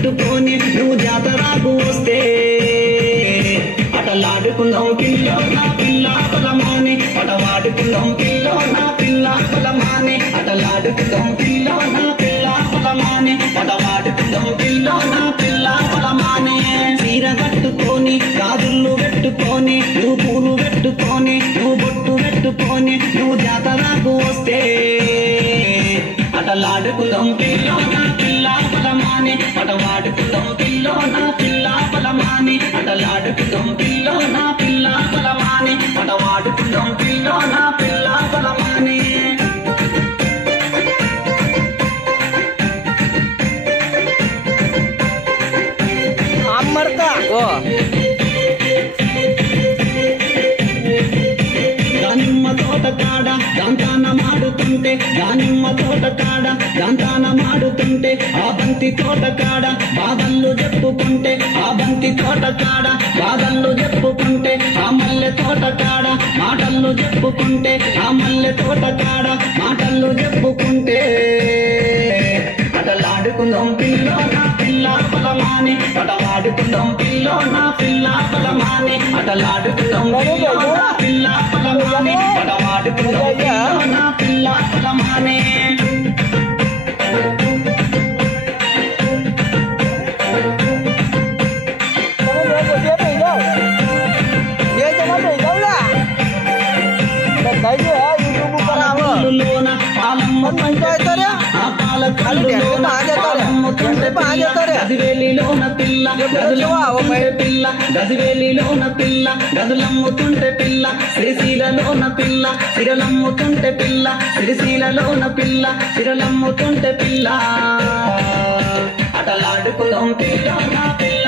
కట్టుకొని నువ్వు జాతరకు వస్తే అటలాడుకుందాం పిల్లో నా పిల్ల పొలమాని పటవాడుకుందాం పిల్లో నా పిల్ల పొలమాని అటలాడుకుందాం పిల్లో నా పిల్ల పొలమాని పటవాడుకుందాం పిల్లో నా పిల్ల పొలమాని చీర కట్టుకొని గాజులు పెట్టుకొని నువ్వు పూలు పెట్టుకొని నువ్వు బొట్టు పెట్టుకొని నువ్వు జాతరకు వస్తే అటలాడుకుందాం పిల్లో నా పిల్ల పొలమాని పటవాడుకుందాం పిల్లో నా పిల్ల పొలమాని అటలాడుకుందాం పిల్లో నా పిల్ల పొలమాని పటవాడుకుందాం పిల్లో నా పిల్ల పొలమాని అమ్మర్తా ఓ దానిమ్మ తోట కాడ దాంతాన మాడుతుంటే దానిమ్మ తోట కాడ దాంతాన మాడుతుంటే ఆ బంతి తోట కాడ బాధల్లో చెప్పుకుంటే ఆ బంతి తోట కాడ బాధల్లో చెప్పుకుంటే ఆ మల్లె తోట కాడ మాటల్లో చెప్పుకుంటే ఆ మల్లె తోట కాడ మాటల్లో చెప్పుకుంటే అటలాడుకుందాం పిల్లో నా పిల్ల పొలమాని పటవాడుకుందాం పిల్లో నా పిల్ల పొలమాని అటలాడుకుందాం పిల్లో నా పిల్ల పొలమాని పటవాడుకుందాం పిల్లో నా పిల్ల పొలమాని గదివేలిలోన పిల్ల పిల్ల గదివేలిలోన పిల్ల గదులమ్ముతుంటే పిల్ల సిరిశీలలోన పిల్ల సిరలమ్ముతుంటే పిల్ల సిరిశీలలోన పిల్ల సిరలమ్ముతుంటే పిల్ల అటలాడుకుందాం పిల్ల నా పిల్ల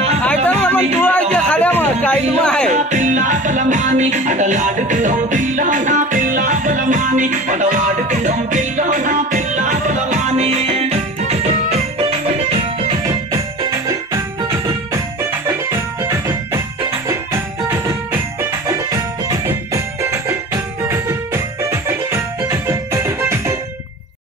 పిల్ల పొలమాని అటలాడుకుందాం పిల్ల నా పిల్ల పొలమాని పటవాడుకుందాం పిల్ల నా పిల్ల పొలమాని